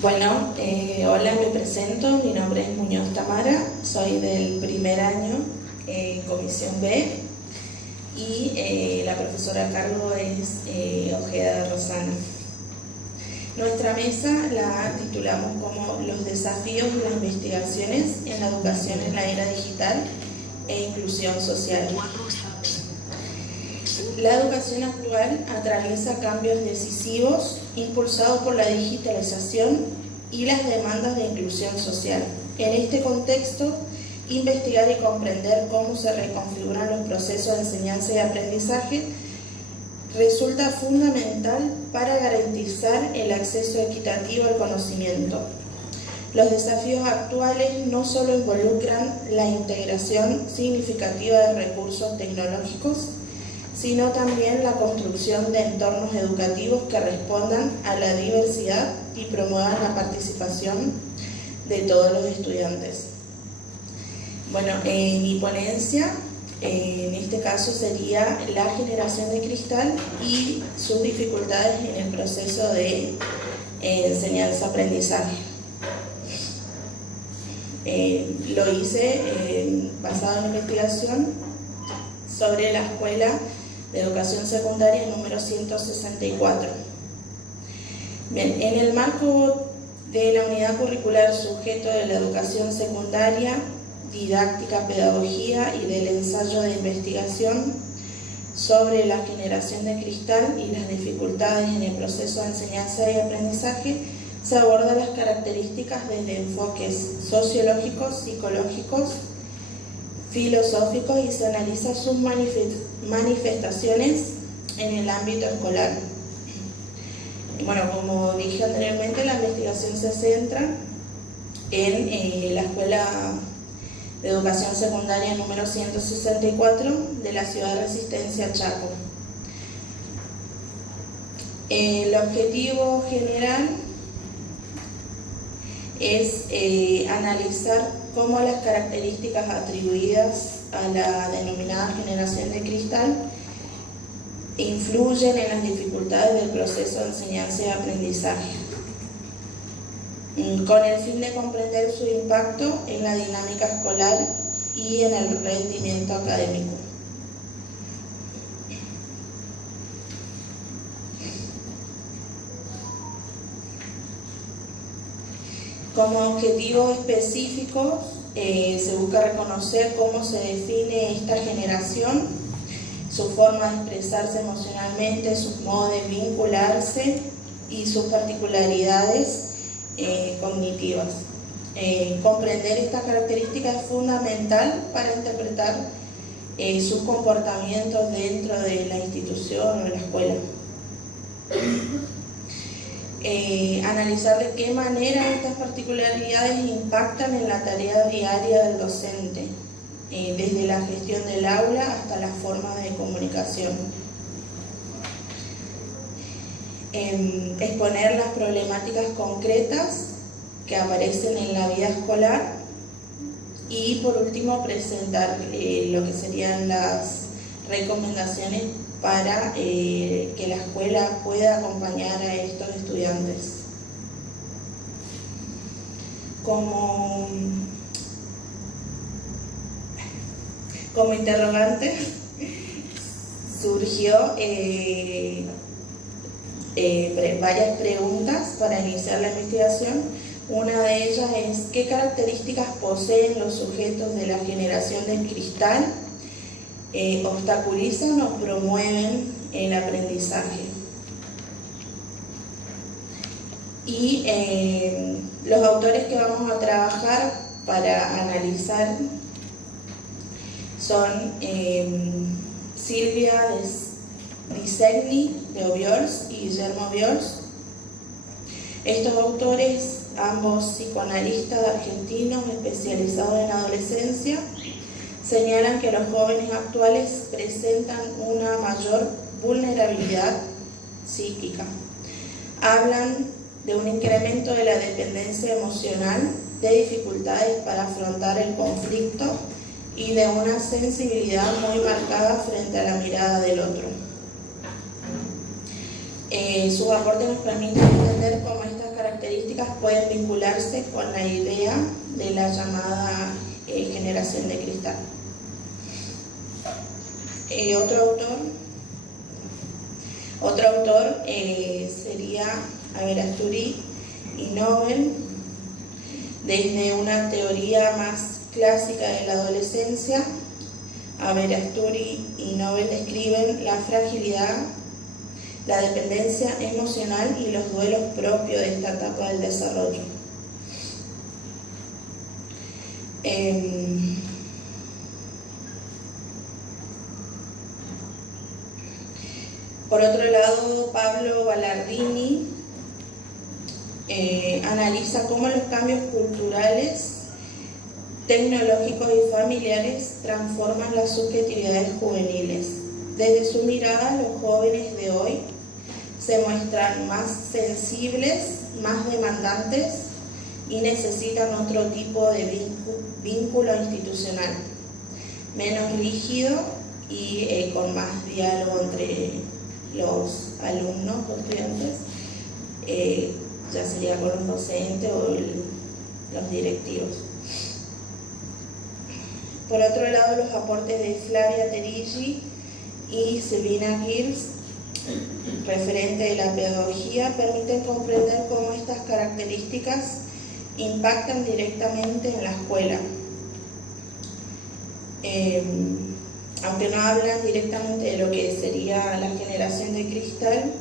Bueno, hola, me presento, mi nombre es Muñoz Tamara, soy del primer año en Comisión B y la profesora a cargo es Ojeda Rosana. Nuestra mesa la titulamos como Los desafíos y las investigaciones en la educación en la era digital e inclusión social. La educación actual atraviesa cambios decisivos impulsados por la digitalización y las demandas de inclusión social. En este contexto, investigar y comprender cómo se reconfiguran los procesos de enseñanza y aprendizaje resulta fundamental para garantizar el acceso equitativo al conocimiento. Los desafíos actuales no solo involucran la integración significativa de recursos tecnológicos, sino también la construcción de entornos educativos que respondan a la diversidad y promuevan la participación de todos los estudiantes. Bueno, mi ponencia en este caso sería la generación de cristal y sus dificultades en el proceso de enseñanza-aprendizaje. Lo hice basado en investigación sobre la Escuela de Educación Secundaria número 164. Bien, en el marco de la unidad curricular sujeto de la educación secundaria, didáctica, pedagogía y del ensayo de investigación sobre la generación de cristal y las dificultades en el proceso de enseñanza y aprendizaje, se abordan las características desde enfoques sociológicos, psicológicos, filosóficos y se analizan sus manifestaciones en el ámbito escolar. Bueno, como dije anteriormente, la investigación se centra en la Escuela de Educación Secundaria número 164 de la ciudad de Resistencia, Chaco. El objetivo general es analizar cómo las características atribuidas a la denominada generación de cristal influyen en las dificultades del proceso de enseñanza y aprendizaje, con el fin de comprender su impacto en la dinámica escolar y en el rendimiento académico. Como objetivo específico, se busca reconocer cómo se define esta generación, su forma de expresarse emocionalmente, sus modos de vincularse y sus particularidades cognitivas. Comprender estas características es fundamental para interpretar sus comportamientos dentro de la institución o de la escuela. Analizar de qué manera estas particularidades impactan en la tarea diaria del docente, desde la gestión del aula hasta las formas de comunicación. Exponer las problemáticas concretas que aparecen en la vida escolar y por último presentar lo que serían las recomendaciones para que la escuela pueda acompañar a estos estudiantes. Como interrogante surgió varias preguntas para iniciar la investigación. Una de ellas es: ¿qué características poseen los sujetos de la generación de cristal? ¿Obstaculizan o promueven el aprendizaje? Y los autores que vamos a trabajar para analizar son Silvia Di Segni de Obiols y Guillermo Obiols. Estos autores, ambos psicoanalistas argentinos especializados en adolescencia, señalan que los jóvenes actuales presentan una mayor vulnerabilidad psíquica. Hablan de un incremento de la dependencia emocional, de dificultades para afrontar el conflicto y de una sensibilidad muy marcada frente a la mirada del otro. Sus aportes nos permiten entender cómo estas características características pueden vincularse con la idea de la llamada generación de cristal. Otro autor sería Aberasturi y Nobel, desde una teoría más clásica de la adolescencia. Aberasturi y Nobel describen la fragilidad, la dependencia emocional y los duelos propios de esta etapa del desarrollo. Por otro lado, Pablo Ballardini analiza cómo los cambios culturales, tecnológicos y familiares transforman las subjetividades juveniles. Desde su mirada, los jóvenes de hoy se muestran más sensibles, más demandantes y necesitan otro tipo de vínculo institucional, menos rígido y con más diálogo entre los alumnos o estudiantes, ya sería con los docentes o los directivos. Por otro lado, los aportes de Flavia Terigi y Silvina Girs, referente de la pedagogía, permiten comprender cómo estas características impactan directamente en la escuela. Aunque no hablan directamente de lo que sería la generación de cristal,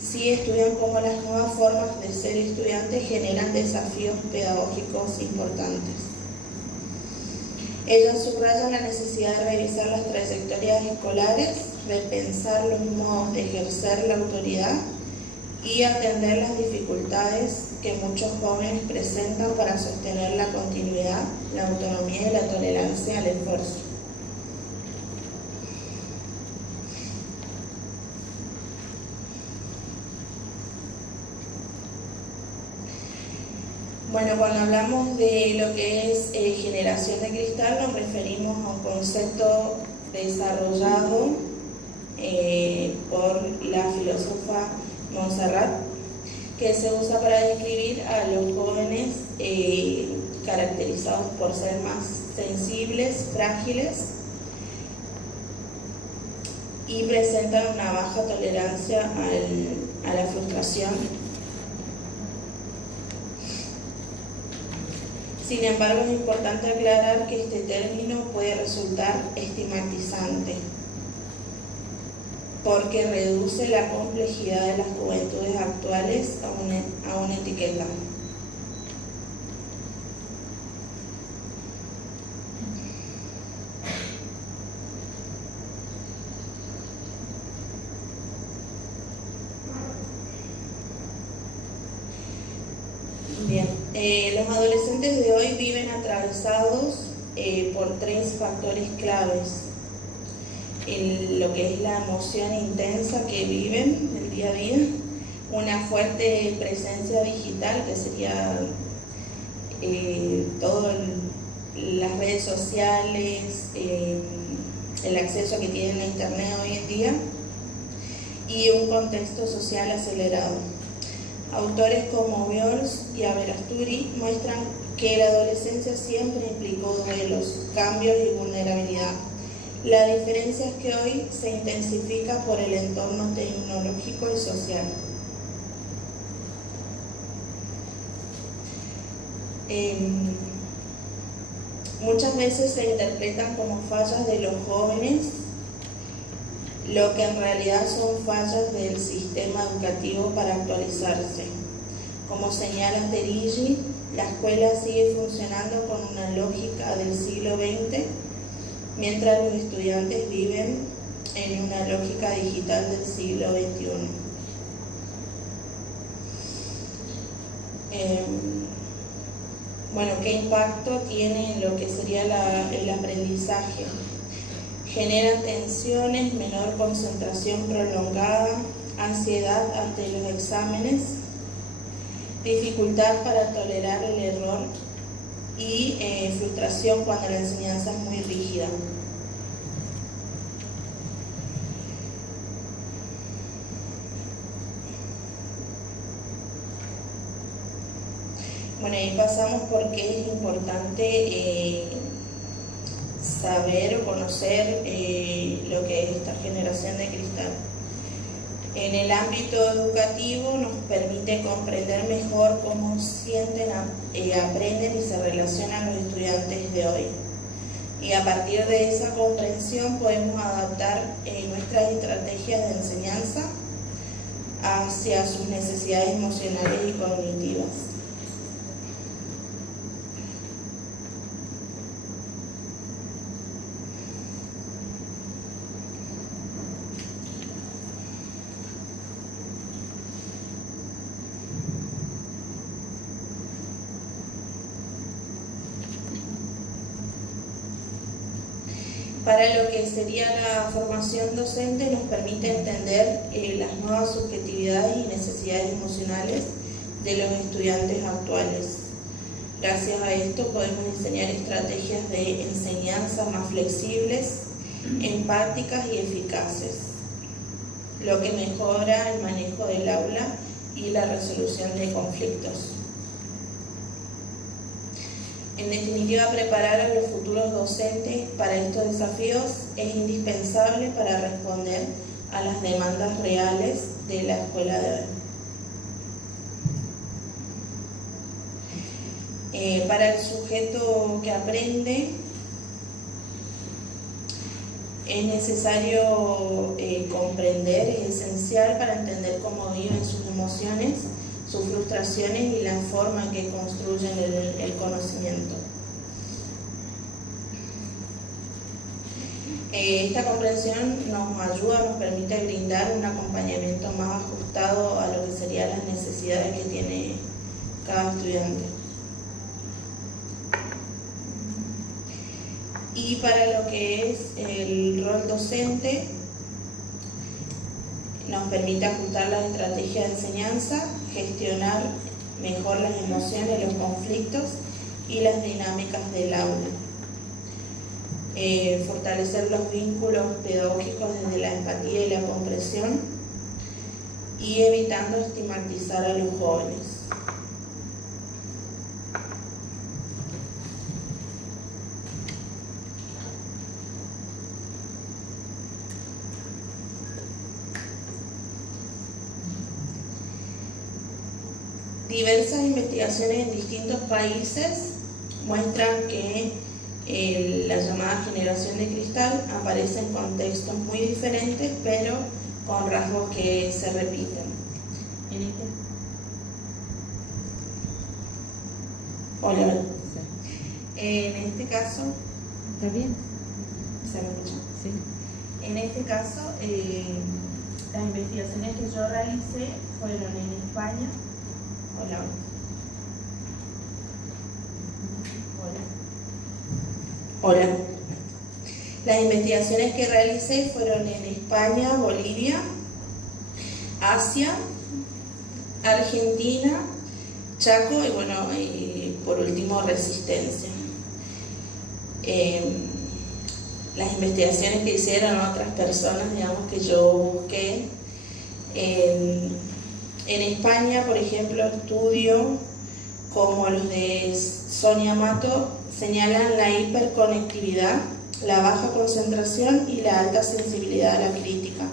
sí estudian cómo las nuevas formas de ser estudiantes generan desafíos pedagógicos importantes. Ellos subrayan la necesidad de revisar las trayectorias escolares, repensar los modos de ejercer la autoridad y atender las dificultades que muchos jóvenes presentan para sostener la continuidad, la autonomía y la tolerancia al esfuerzo. Bueno, cuando hablamos de lo que es generación de cristal, nos referimos a un concepto desarrollado por la filósofa Montserrat, que se usa para describir a los jóvenes caracterizados por ser más sensibles, frágiles y presentan una baja tolerancia a la frustración. Sin embargo, es importante aclarar que este término puede resultar estigmatizante porque reduce la complejidad de las juventudes actuales a una etiqueta. Bien, los adolescentes de hoy viven atravesados por tres factores claves. Lo que es la emoción intensa que viven el día a día, una fuerte presencia digital, que sería todas las redes sociales, el acceso que tienen a internet hoy en día, y un contexto social acelerado. Autores como Björns y Aberasturi muestran que la adolescencia siempre implicó duelos, cambios y vulnerabilidad. La diferencia es que hoy se intensifica por el entorno tecnológico y social. Muchas veces se interpretan como fallas de los jóvenes, lo que en realidad son fallas del sistema educativo para actualizarse. Como señala Terigi, la escuela sigue funcionando con una lógica del siglo XX, mientras los estudiantes viven en una lógica digital del siglo XXI. Bueno, ¿qué impacto tiene en lo que sería el aprendizaje? Genera tensiones, menor concentración prolongada, ansiedad ante los exámenes, dificultad para tolerar el error y frustración cuando la enseñanza es muy rígida. Bueno, ahí pasamos porque es importante saber o conocer lo que es esta generación de cristal. En el ámbito educativo nos permite comprender mejor cómo sienten, aprenden y se relacionan los estudiantes de hoy. Y a partir de esa comprensión podemos adaptar nuestras estrategias de enseñanza hacia sus necesidades emocionales y cognitivas. Para lo que sería la formación docente nos permite entender las nuevas subjetividades y necesidades emocionales de los estudiantes actuales. Gracias a esto podemos diseñar estrategias de enseñanza más flexibles, empáticas y eficaces, lo que mejora el manejo del aula y la resolución de conflictos. En definitiva, preparar a los futuros docentes para estos desafíos es indispensable para responder a las demandas reales de la escuela de hoy. Para el sujeto que aprende, es necesario comprender, es esencial para entender cómo viven sus emociones, sus frustraciones y la forma en que construyen el conocimiento. Esta comprensión nos ayuda, nos permite brindar un acompañamiento más ajustado a lo que serían las necesidades que tiene cada estudiante. Y para lo que es el rol docente, nos permite ajustar las estrategias de enseñanza, gestionar mejor las emociones, los conflictos y las dinámicas del aula. Fortalecer los vínculos pedagógicos desde la empatía y la comprensión y evitando estigmatizar a los jóvenes. Diversas investigaciones en distintos países muestran que la llamada generación de cristal aparece en contextos muy diferentes, pero con rasgos que se repiten. Hola. En este caso... ¿Está bien? ¿Se me escucha? Sí. En este caso, las investigaciones que yo realicé fueron en España. Hola. Hola. Las investigaciones que realicé fueron en España, Bolivia, Asia, Argentina, Chaco y bueno, y por último Resistencia. Las investigaciones que hicieron otras personas, digamos, que yo busqué en España, por ejemplo, estudios como los de Sonia Mato señalan la hiperconectividad, la baja concentración y la alta sensibilidad a la crítica.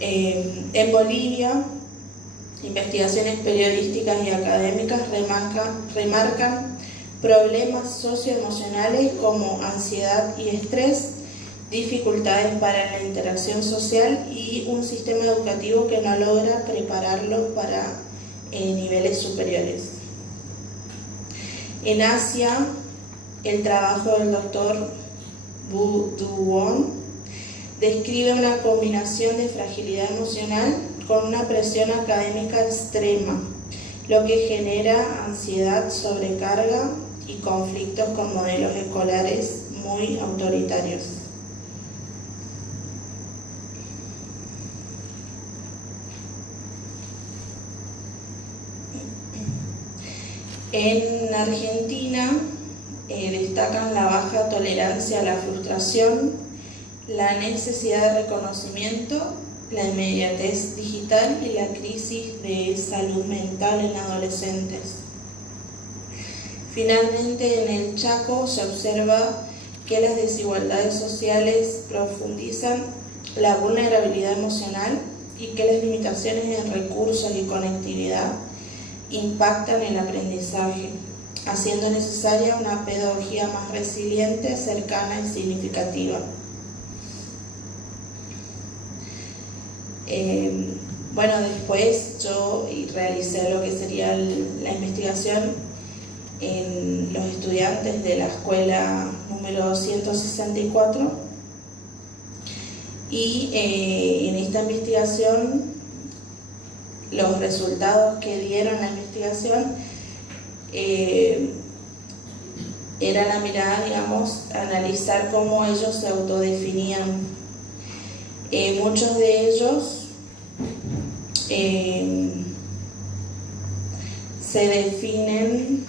En Bolivia, investigaciones periodísticas y académicas remarcan problemas socioemocionales como ansiedad y estrés, dificultades para la interacción social y un sistema educativo que no logra prepararlos para niveles superiores. En Asia, el trabajo del doctor Bu Du-won describe una combinación de fragilidad emocional con una presión académica extrema, lo que genera ansiedad, sobrecarga y conflictos con modelos escolares muy autoritarios. En Argentina destacan la baja tolerancia a la frustración, la necesidad de reconocimiento la inmediatez digital y la crisis de salud mental en adolescentes. Finalmente, en el Chaco se observa que las desigualdades sociales profundizan la vulnerabilidad emocional y que las limitaciones en recursos y conectividad impactan el aprendizaje, haciendo necesaria una pedagogía más resiliente, cercana y significativa. Después yo realicé lo que sería la investigación en los estudiantes de la escuela número 164 y en esta investigación los resultados que dieron la investigación era la mirada, analizar cómo ellos se autodefinían. Muchos de ellos se definen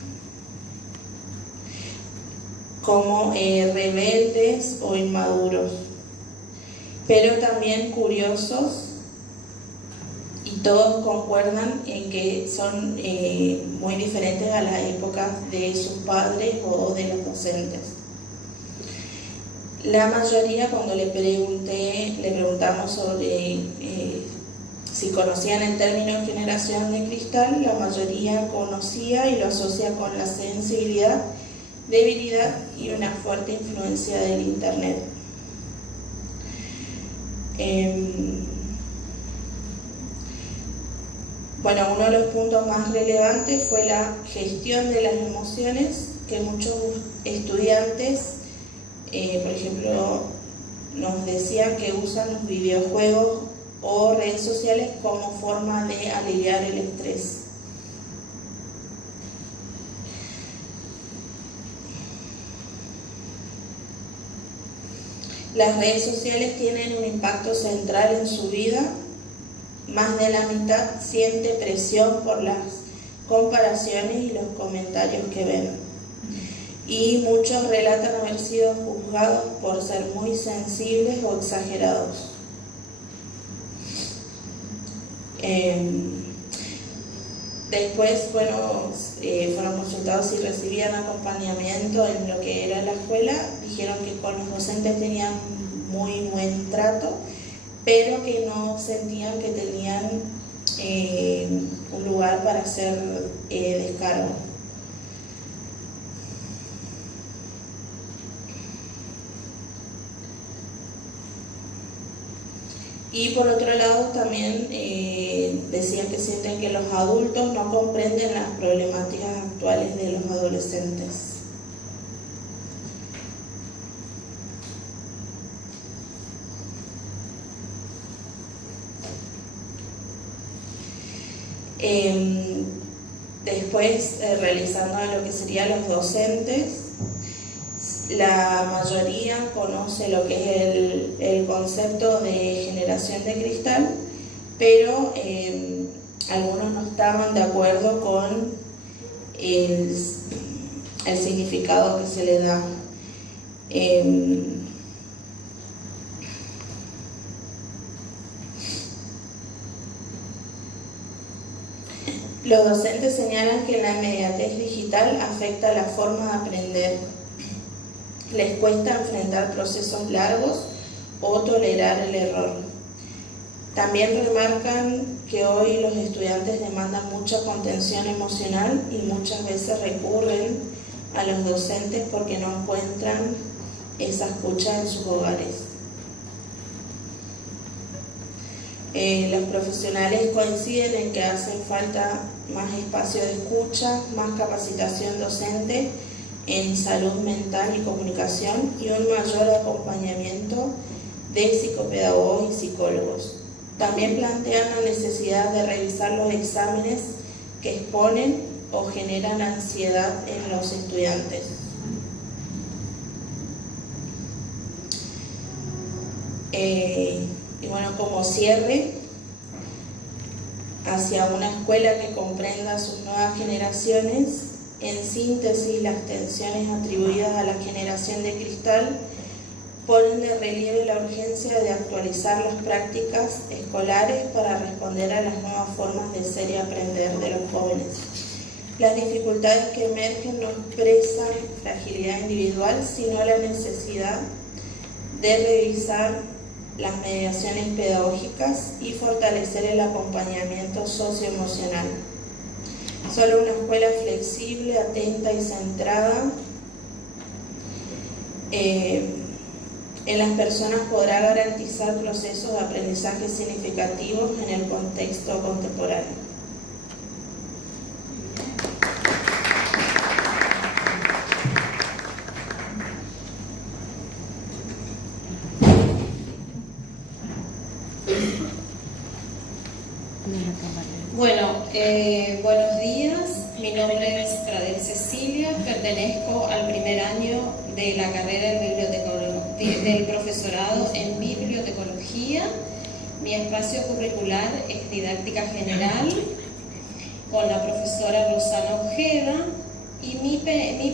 como rebeldes o inmaduros, pero también curiosos, y todos concuerdan en que son muy diferentes a las épocas de sus padres o de los docentes. La mayoría, cuando le preguntamos sobre si conocían el término generación de cristal, la mayoría conocía y lo asocia con la sensibilidad, debilidad y una fuerte influencia del Internet. Uno de los puntos más relevantes fue la gestión de las emociones, que muchos estudiantes, por ejemplo, nos decían que usan los videojuegos o redes sociales como forma de aliviar el estrés. Las redes sociales tienen un impacto central en su vida. Más de la mitad siente presión por las comparaciones y los comentarios que ven. Y muchos relatan haber sido juzgados por ser muy sensibles o exagerados. Después, fueron consultados si recibían acompañamiento en lo que era la escuela. Dijeron que con los docentes tenían muy buen trato, pero que no sentían que tenían un lugar para hacer descargo. Y por otro lado también decían que sienten que los adultos no comprenden las problemáticas actuales de los adolescentes. Después, realizando lo que serían los docentes, la mayoría conoce lo que es el concepto de generación de cristal, pero algunos no estaban de acuerdo con el significado que se le da. Los docentes señalan que la inmediatez digital afecta la forma de aprender. Les cuesta enfrentar procesos largos o tolerar el error. También remarcan que hoy los estudiantes demandan mucha contención emocional y muchas veces recurren a los docentes porque no encuentran esa escucha en sus hogares. Los profesionales coinciden en que hacen falta más espacio de escucha, más capacitación docente en salud mental y comunicación y un mayor acompañamiento de psicopedagogos y psicólogos. También plantean la necesidad de revisar los exámenes que exponen o generan ansiedad en los estudiantes. Como cierre, hacia una escuela que comprenda sus nuevas generaciones, en síntesis, las tensiones atribuidas a la generación de cristal ponen de relieve la urgencia de actualizar las prácticas escolares para responder a las nuevas formas de ser y aprender de los jóvenes. Las dificultades que emergen no expresan fragilidad individual, sino la necesidad de revisar las mediaciones pedagógicas y fortalecer el acompañamiento socioemocional. Solo una escuela flexible, atenta y centrada en las personas podrá garantizar procesos de aprendizaje significativos en el contexto contemporáneo. Bueno, buenos días, mi nombre es Pradel Cecilia, pertenezco al primer año de la carrera del profesorado en bibliotecología. Mi espacio curricular es didáctica general con la profesora Rosana Ojeda y mi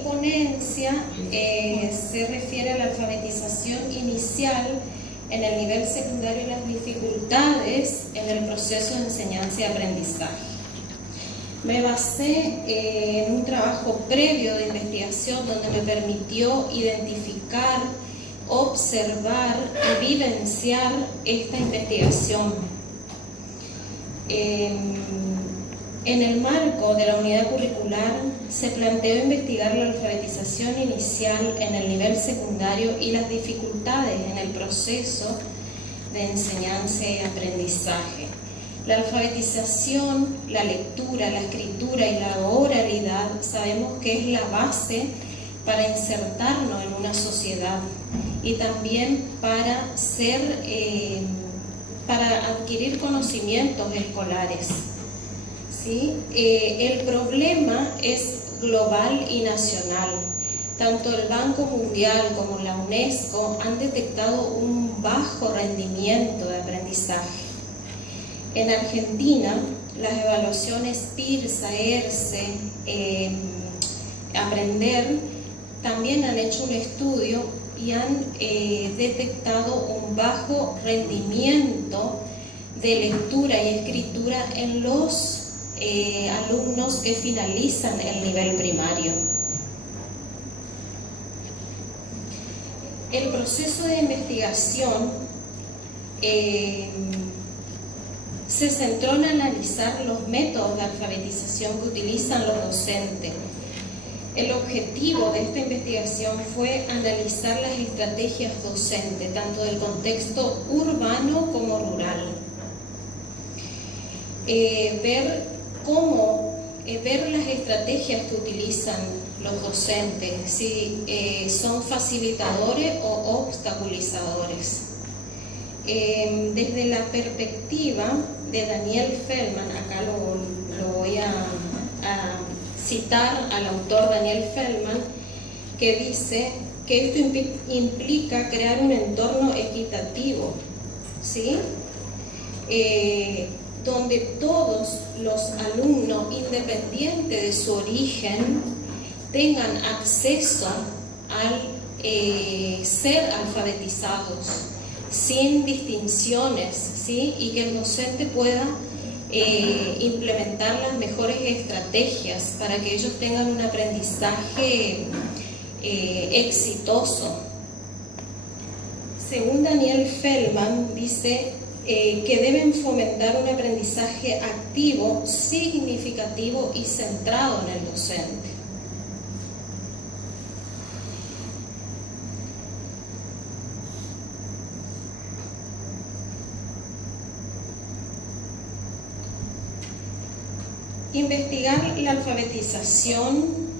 ponencia se refiere a la alfabetización inicial en el nivel secundario y las dificultades en el proceso de enseñanza y aprendizaje. Me basé en un trabajo previo de investigación donde me permitió identificar, observar y vivenciar esta investigación. En el marco de la unidad curricular se planteó investigar la alfabetización inicial en el nivel secundario y las dificultades en el proceso de enseñanza y aprendizaje. La alfabetización, la lectura, la escritura y la oralidad sabemos que es la base para insertarnos en una sociedad y también para adquirir conocimientos escolares. ¿Sí? El problema es global y nacional. Tanto el Banco Mundial como la UNESCO han detectado un bajo rendimiento de aprendizaje. En Argentina, las evaluaciones PIRSA, ERCE, Aprender, también han hecho un estudio y han detectado un bajo rendimiento de lectura y escritura en los alumnos que finalizan el nivel primario. El proceso de investigación se centró en analizar los métodos de alfabetización que utilizan los docentes. El objetivo de esta investigación fue analizar las estrategias docentes, tanto del contexto urbano como rural. Ver las estrategias que utilizan los docentes, si son facilitadores o obstaculizadores. Desde la perspectiva de Daniel Feldman, acá lo voy a citar al autor Daniel Feldman, que dice que esto implica crear un entorno equitativo, ¿sí? Donde todos los alumnos, independiente de su origen, tengan acceso al ser alfabetizados, sin distinciones, ¿sí? Y que el docente pueda implementar las mejores estrategias para que ellos tengan un aprendizaje exitoso. Según Daniel Feldman, dice que deben fomentar un aprendizaje activo, significativo y centrado en el docente. Investigar la alfabetización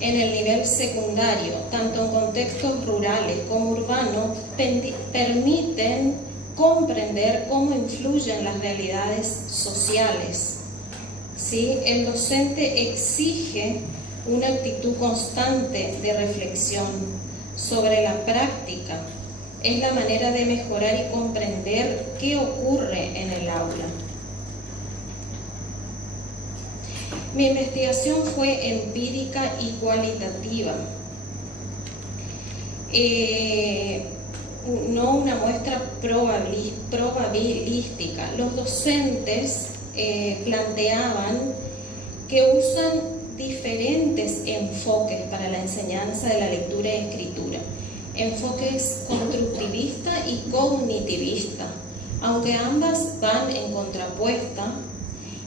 en el nivel secundario, tanto en contextos rurales como urbanos, permiten comprender cómo influyen las realidades sociales. ¿Sí? El docente exige una actitud constante de reflexión sobre la práctica. Es la manera de mejorar y comprender qué ocurre en el aula. Mi investigación fue empírica y cualitativa, no una muestra probabilística. Los docentes planteaban que usan diferentes enfoques para la enseñanza de la lectura y escritura, enfoques constructivista y cognitivista, aunque ambas van en contrapuesta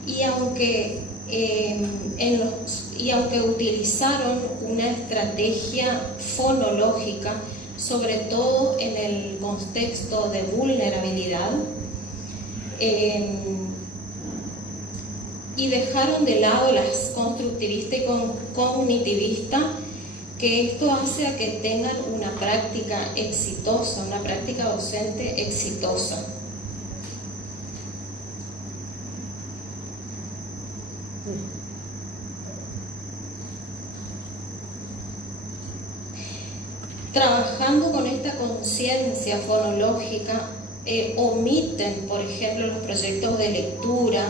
y aunque utilizaron una estrategia fonológica, sobre todo en el contexto de vulnerabilidad, y dejaron de lado las constructivistas y cognitivistas, que esto hace a que tengan una práctica exitosa, una práctica docente exitosa. Trabajando con esta conciencia fonológica, omiten, por ejemplo, los proyectos de lectura,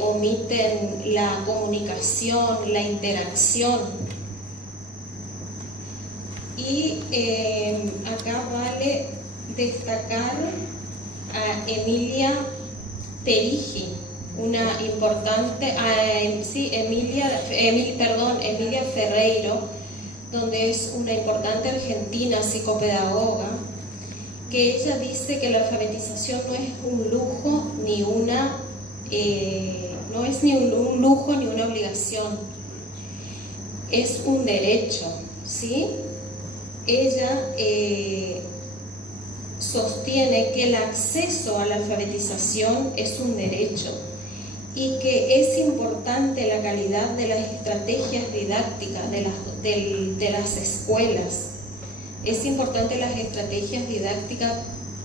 omiten la comunicación, la interacción. Y acá vale destacar a Emilia Perigi, una importante, Emilia Ferreiro, donde es una importante argentina psicopedagoga, que ella dice que la alfabetización no es un lujo ni una obligación, es un derecho, ¿sí? Ella sostiene que el acceso a la alfabetización es un derecho y que es importante la calidad de las estrategias didácticas de las escuelas. Es importante las estrategias didácticas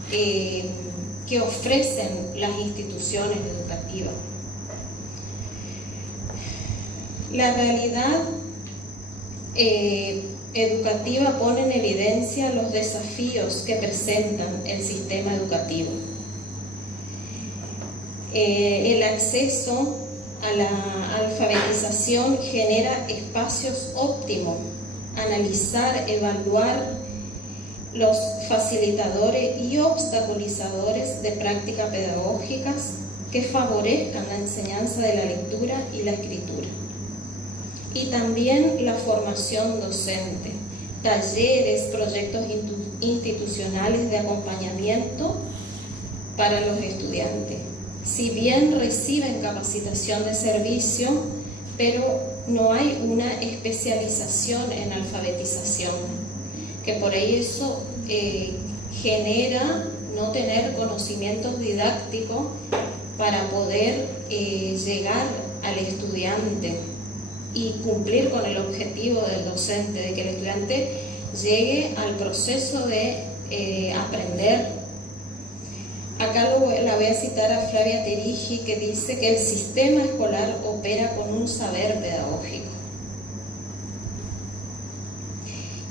que ofrecen las instituciones educativas. La realidad educativa pone en evidencia los desafíos que presentan el sistema educativo. El acceso a la alfabetización genera espacios óptimos, analizar, evaluar los facilitadores y obstaculizadores de prácticas pedagógicas que favorezcan la enseñanza de la lectura y la escritura. Y también la formación docente, talleres, proyectos institucionales de acompañamiento para los estudiantes. Si bien reciben capacitación de servicio, pero no hay una especialización en alfabetización, que por ahí eso genera no tener conocimientos didácticos para poder llegar al estudiante y cumplir con el objetivo del docente, de que el estudiante llegue al proceso de aprender. Acá la voy a citar a Flavia Perigi, que dice que el sistema escolar opera con un saber pedagógico.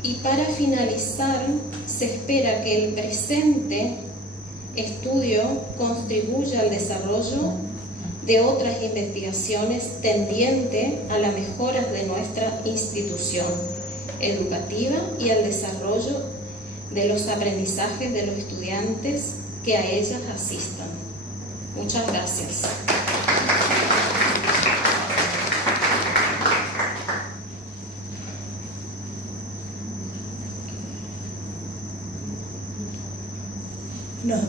Y para finalizar, se espera que el presente estudio contribuya al desarrollo de otras investigaciones tendientes a la mejora de nuestra institución educativa y al desarrollo de los aprendizajes de los estudiantes que a ellas asistan. Muchas gracias.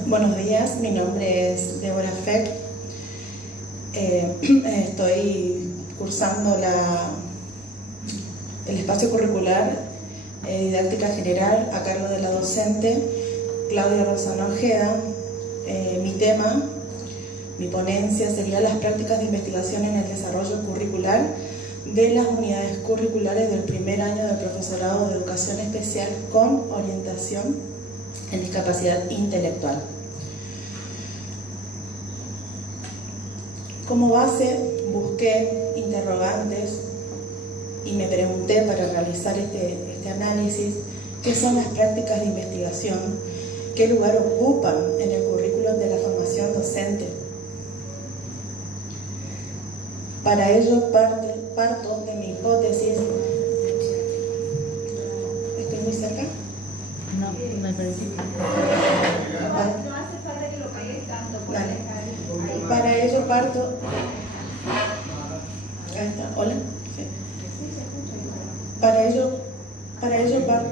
Buenos días, mi nombre es Débora Feck. Estoy cursando el espacio curricular didáctica general a cargo de la docente Claudia Rosano Ojeda. Mi ponencia sería las prácticas de investigación en el desarrollo curricular de las unidades curriculares del primer año del profesorado de educación especial con orientación en discapacidad intelectual. Como base busqué interrogantes y me pregunté para realizar este análisis qué son las prácticas de investigación, qué lugar ocupan en el currículum de la formación docente. Para ello parto de mi hipótesis. ¿Estoy muy cerca? No, me parece que No hace falta que lo pegues tanto. Puedes Vale. dejar ahí. Para ello parto. Ahí está, hola. Sí. Sí, se escucha igual. Para ello parto.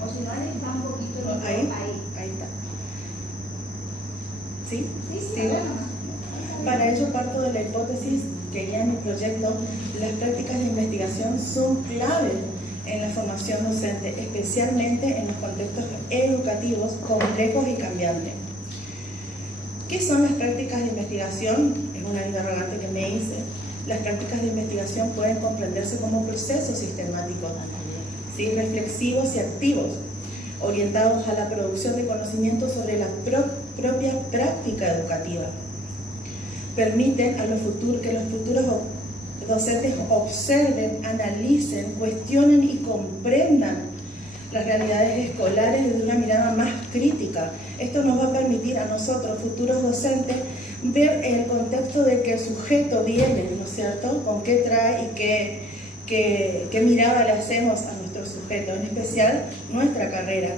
O si no, está un poquito lo Ahí, ahí. ahí está. ¿Sí? Sí, sí, ¿Sigo? bueno. Para ello parto de la hipótesis que guía mi proyecto. Las prácticas de investigación son clave en la formación docente, especialmente en los contextos educativos complejos y cambiantes. ¿Qué son las prácticas de investigación? Es una interrogante que me hice. Las prácticas de investigación pueden comprenderse como procesos sistemáticos, ¿sí? Reflexivos y activos, orientados a la producción de conocimiento sobre la propia práctica educativa. Permiten que los futuros docentes observen, analicen, cuestionen y comprendan las realidades escolares desde una mirada más crítica. Esto nos va a permitir a nosotros, futuros docentes, ver el contexto de que el sujeto viene, ¿no es cierto?, con qué trae y qué mirada le hacemos a nuestro sujeto, en especial nuestra carrera.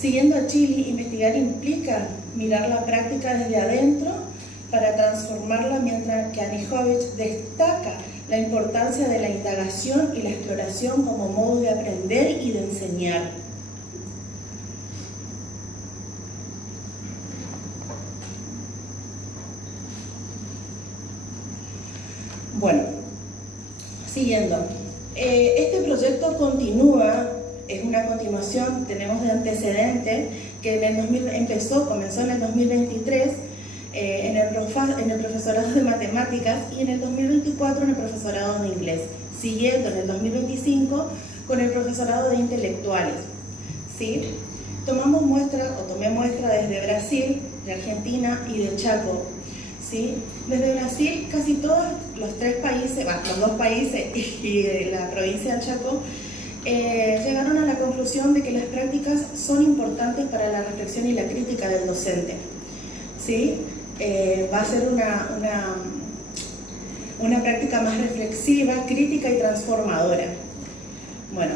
Siguiendo a Chili, investigar implica mirar la práctica desde adentro para transformarla, mientras que Anijovic destaca la importancia de la indagación y la exploración como modos de aprender y de enseñar. Bueno, siguiendo. Este proyecto continúa, es una continuación, tenemos de antecedente, que comenzó en el 2023, en el profesorado de matemáticas y en el 2024 en el profesorado de inglés, siguiendo en el 2025 con el profesorado de intelectuales. ¿Sí? Tomé muestra desde Brasil, de Argentina y de Chaco. ¿Sí? Desde Brasil casi todos los dos países y de la provincia de Chaco llegaron a la conclusión de que las prácticas son importantes para la reflexión y la crítica del docente. ¿Sí? Va a ser una práctica más reflexiva, crítica y transformadora. Bueno,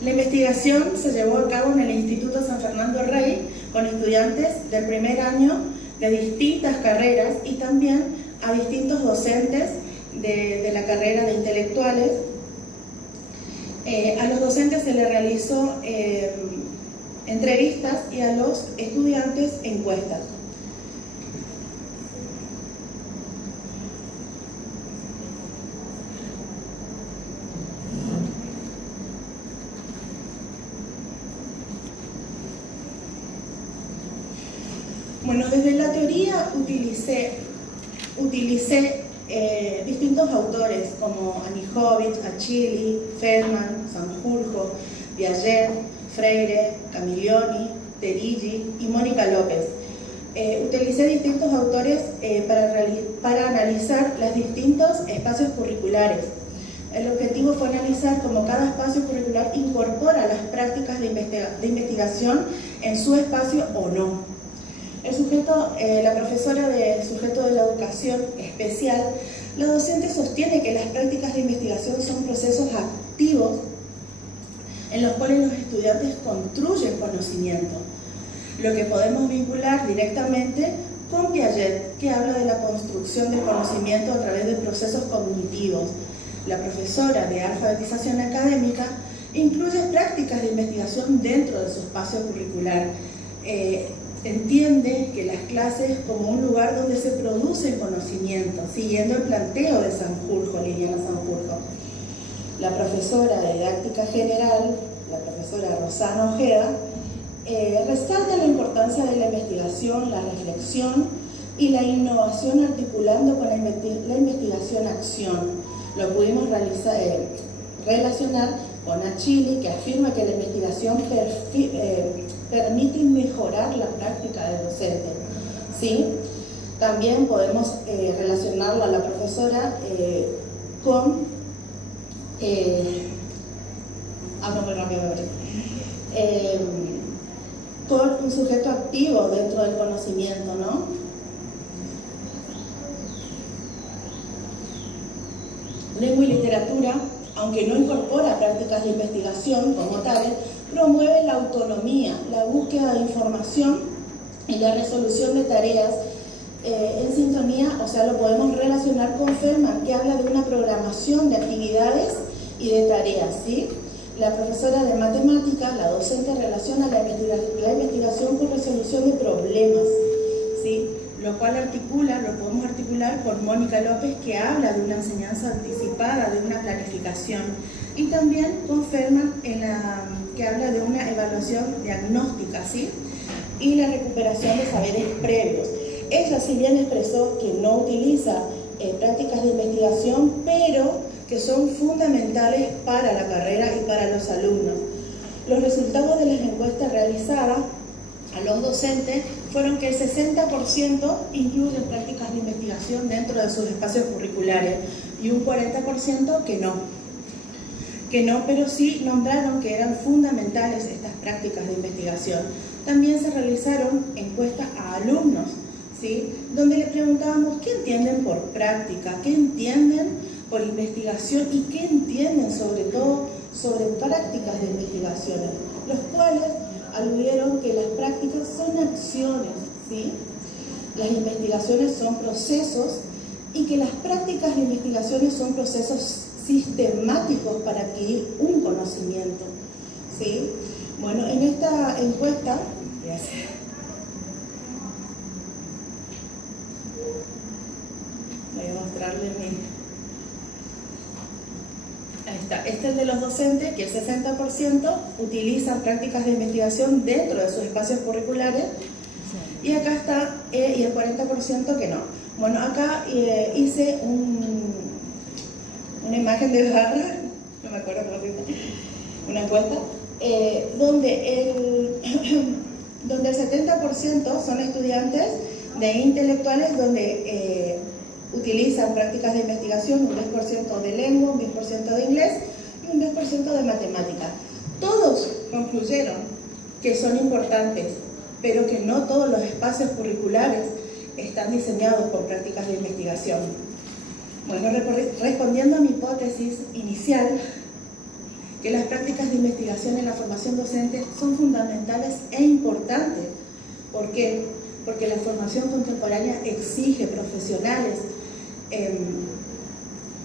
la investigación se llevó a cabo en el Instituto San Fernando Rey con estudiantes del primer año de distintas carreras y también a distintos docentes de la carrera de intelectuales. A los docentes se les realizó entrevistas y a los estudiantes encuestas. Bueno, desde la teoría utilicé distintos autores como Anijovic, Achilli, Feldman, Sanjurjo, Piaget, Freire, Camillioni, Terigi y Mónica López. Utilicé distintos autores para analizar los distintos espacios curriculares. El objetivo fue analizar cómo cada espacio curricular incorpora las prácticas de investigación en su espacio o no. La profesora de sujeto de la educación especial, la docente sostiene que las prácticas de investigación son procesos activos en los cuales los estudiantes construyen conocimiento, lo que podemos vincular directamente con Piaget, que habla de la construcción del conocimiento a través de procesos cognitivos. La profesora de alfabetización académica incluye prácticas de investigación dentro de su espacio curricular. Entiende que las clases como un lugar donde se produce conocimiento, siguiendo el planteo de Sanjurjo, Liliana Sanjurjo. La profesora de didáctica general, la profesora Rosana Ojeda, resalta la importancia de la investigación, la reflexión y la innovación articulando con la investigación-acción. Lo pudimos relacionar con Achilli, que afirma que la investigación permite mejorar la práctica del docente. ¿Sí? También podemos relacionarlo a la profesora con un sujeto activo dentro del conocimiento, ¿no? Lengua y literatura, aunque no incorpora prácticas de investigación como tales, promueve la autonomía, la búsqueda de información y la resolución de tareas en sintonía, o sea, lo podemos relacionar con Feldman, que habla de una programación de actividades y de tareas, ¿sí? La profesora de matemáticas, la docente, relaciona la investigación con resolución de problemas, ¿sí? Lo cual lo podemos articular con Mónica López, que habla de una enseñanza anticipada, de una planificación, y también con Feldman, que habla de una evaluación diagnóstica, ¿sí? Y la recuperación de saberes previos. Ella, si bien expresó que no utiliza prácticas de investigación, pero que son fundamentales para la carrera y para los alumnos. Los resultados de las encuestas realizadas a los docentes fueron que el 60% incluyen prácticas de investigación dentro de sus espacios curriculares y un 40% que no, pero sí nombraron que eran fundamentales estas prácticas de investigación. También se realizaron encuestas a alumnos, ¿sí? Donde le preguntábamos qué entienden por práctica, qué entienden por investigación y qué entienden sobre todo sobre prácticas de investigaciones, los cuales aludieron que las prácticas son acciones, ¿sí? Las investigaciones son procesos y que las prácticas de investigaciones son procesos sistemáticos para adquirir un conocimiento, ¿sí? Bueno, en esta encuesta, voy a mostrarles ahí está. Este es el de los docentes, que el 60% utilizan prácticas de investigación dentro de sus espacios curriculares, y acá está, y el 40% que no. Bueno, acá hice una imagen de barra, no me acuerdo cómo se dice, una encuesta, donde el 70% son estudiantes de intelectuales, donde utilizan prácticas de investigación, un 10% de lengua, un 10% de inglés y un 10% de matemática. Todos concluyeron que son importantes, pero que no todos los espacios curriculares están diseñados con prácticas de investigación. Bueno, respondiendo a mi hipótesis inicial, que las prácticas de investigación en la formación docente son fundamentales e importantes. ¿Por qué? Porque la formación contemporánea exige profesionales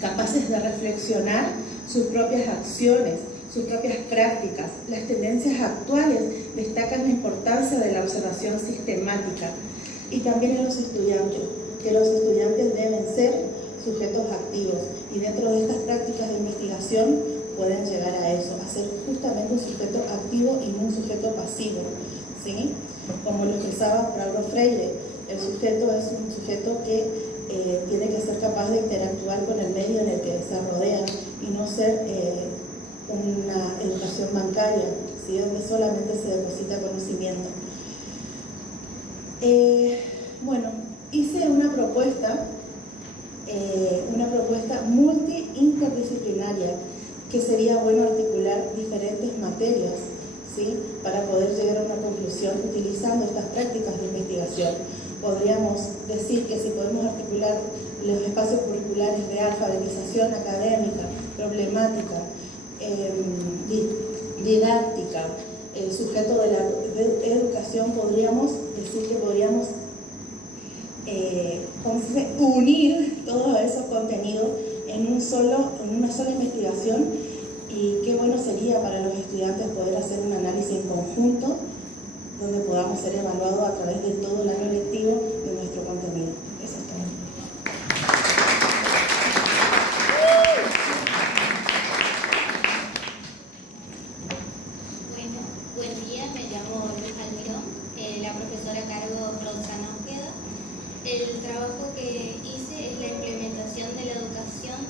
capaces de reflexionar sus propias acciones, sus propias prácticas. Las tendencias actuales destacan la importancia de la observación sistemática, y también en los estudiantes, que los estudiantes deben ser sujetos activos, y dentro de estas prácticas de investigación pueden llegar a eso, a ser justamente un sujeto activo y no un sujeto pasivo, ¿sí? Como lo expresaba Paulo Freire, el sujeto es un sujeto que tiene que ser capaz de interactuar con el medio en el que se rodea y no ser una educación bancaria, ¿sí? Donde solamente se deposita conocimiento. Bueno, hice una propuesta multi-interdisciplinaria, que sería bueno articular diferentes materias, ¿sí? Para poder llegar a una conclusión utilizando estas prácticas de investigación. Podríamos decir que si podemos articular los espacios curriculares de alfabetización académica, problemática, didáctica, sujeto de la educación, podríamos decir que podríamos unir todos esos contenidos en una sola investigación, y qué bueno sería para los estudiantes poder hacer un análisis en conjunto donde podamos ser evaluados a través de todo el año lectivo de nuestro contenido. Eso es todo. Bueno, buen día, me llamo Luz Almirón, la profesora a cargo Roxana Ojeda. El trabajo que hice es la implementación de la educación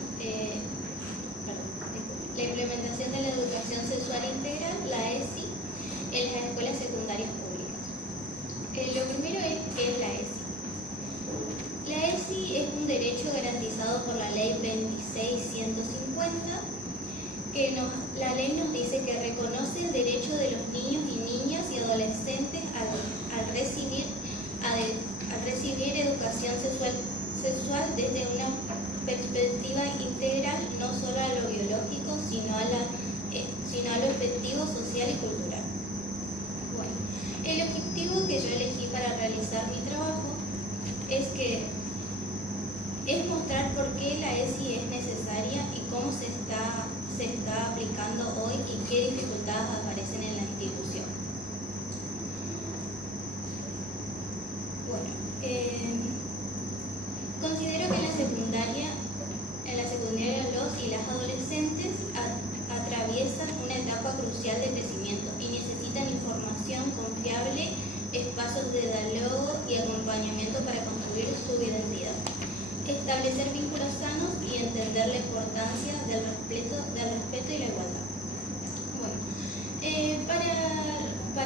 sexual integral, la ESI, en las escuelas secundarias públicas. Lo primero es ¿qué es la ESI? La ESI es un derecho garantizado por la Ley 26.150 la ley nos dice que reconoce el derecho de los niños y niñas y adolescentes al recibir educación sexual desde una perspectiva integral, no solo a lo biológico, sino a lo afectivo, social y cultural. Bueno, el objetivo que yo elegí para realizar mi trabajo es mostrar por qué la ESI es necesaria y cómo se está aplicando hoy y qué dificultades aparecen en la institución. Bueno, considero que en la secundaria los y las adolescentes atraviesan una etapa crucial de crecimiento y necesitan información confiable, espacios de diálogo y acompañamiento para construir su identidad, establecer vínculos sanos y entender la importancia del respeto y la igualdad. Bueno,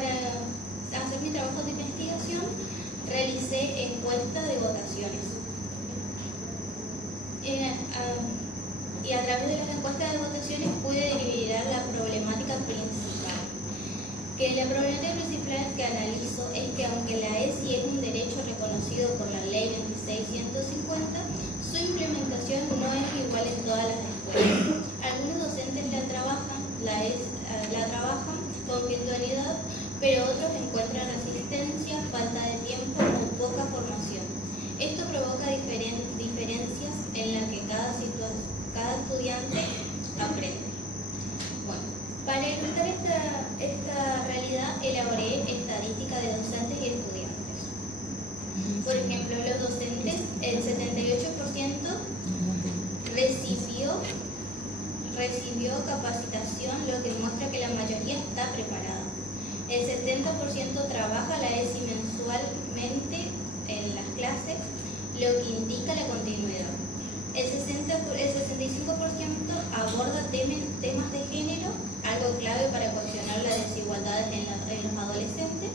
para hacer mi trabajo de investigación realicé encuestas de votaciones. Y a través de las encuestas de votaciones pude delinear la problemática principal. La problemática principal que analizo es que aunque la ESI es un derecho reconocido por la Ley 26.150, su implementación no es igual en todas las escuelas. Algunos docentes la trabajan con puntualidad, pero otros encuentran resistencia, falta de tiempo o poca formación. Esto provoca diferencias en las que cada estudiante aprende. Bueno, para ilustrar esta realidad elaboré estadísticas de docentes y estudiantes. Por ejemplo, los docentes, el 78% recibió capacitación, lo que muestra que la mayoría está preparada. El 70% trabaja la ESI mensualmente en las clases, lo que indica la continuidad. El 65% aborda temas de género, algo clave para cuestionar las desigualdades en los adolescentes.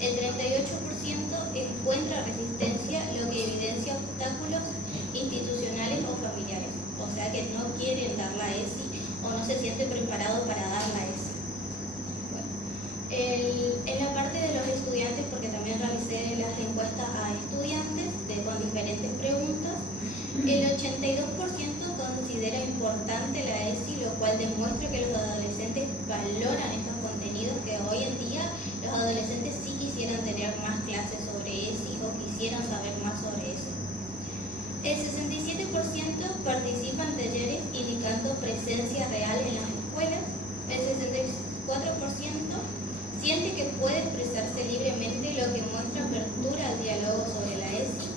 El 38% encuentra resistencia, lo que evidencia obstáculos institucionales o familiares, o sea que no quieren dar la ESI o no se sienten preparados para dar la ESI. En la parte de los estudiantes, porque también realicé las encuestas a estudiantes con diferentes preguntas, el 82% considera importante la ESI, lo cual demuestra que los adolescentes valoran estos contenidos, que hoy en día los adolescentes sí quisieran tener más clases sobre ESI o quisieran saber más sobre eso. El 67% participa en talleres indicando presencia real en las escuelas. El 64% siente que puede expresarse libremente, lo que muestra apertura al diálogo sobre la ESI.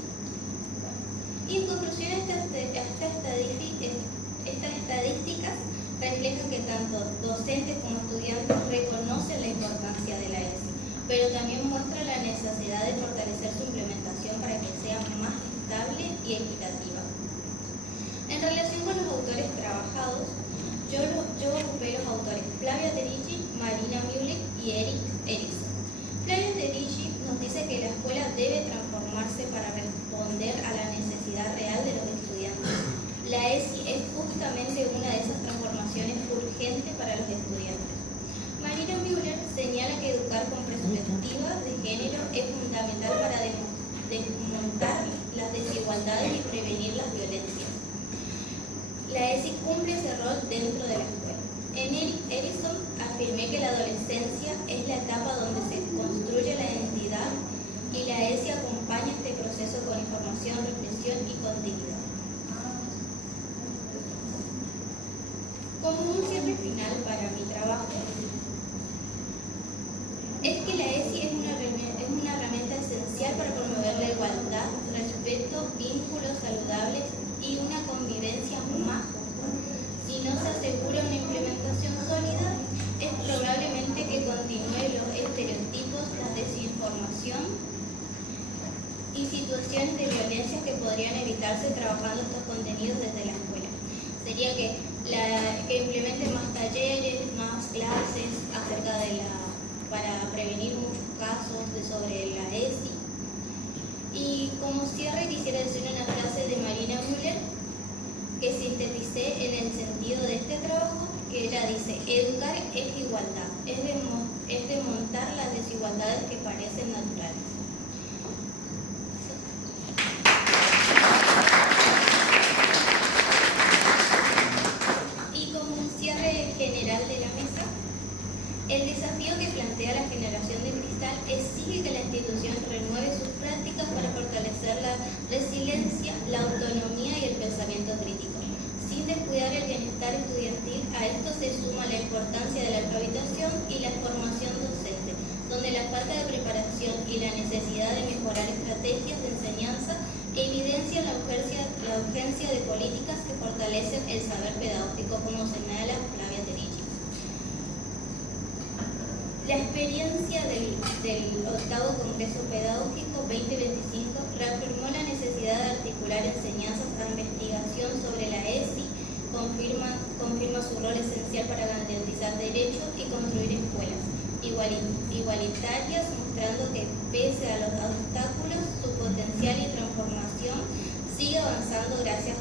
Y en conclusión, estas estadísticas reflejan que tanto docentes como estudiantes reconocen la importancia de la ESI, pero también muestra la necesidad de fortalecer su implementación para que sea más estable y equitativa. En relación con los autores trabajados, yo ocupé los autores Flavia Terrici, Marina Müller y Erik Erikson. Flavia Terrici nos dice que la escuela debe transformarse para responder a la necesidad real de los estudiantes. La ESI es justamente una de esas transformaciones urgentes para los estudiantes. Marina Müller señala que educar con perspectiva de género es fundamental para desmontar las desigualdades y prevenir las violencias. La ESI cumple ese rol dentro de la escuela. En Erikson afirmé que la adolescencia es la etapa donde se construye la identidad y la ESI acompaña este proceso con información, reflexión y continuidad. Como un cierre final para mi trabajo, es que la ESI es una herramienta esencial para promover la igualdad, respeto, vínculos saludables y una convivencia más justa. Si no se asegura una implementación sólida, es probablemente que continúen los estereotipos, la desinformación y situaciones de violencia que podrían evitarse trabajando estos contenidos desde la escuela. Sería que implementen más talleres, más clases para prevenir muchos casos sobre la ESI. Y como cierre quisiera decir una frase de Marina Müller que sinteticé en el sentido de este trabajo, que bienestar estudiantil, a esto se suma la importancia de la alfabetización y la formación docente, donde la falta de preparación y la necesidad de mejorar estrategias de enseñanza evidencian la urgencia de políticas que fortalecen el saber pedagógico, como señala Flavia Terici. La experiencia del octavo Congreso Pedagógico 2025 reafirmó la necesidad de articular enseñanzas a investigación sobre la ESI, confirma su rol esencial para garantizar derechos y construir escuelas igualitarias, mostrando que pese a los obstáculos, su potencial y transformación sigue avanzando gracias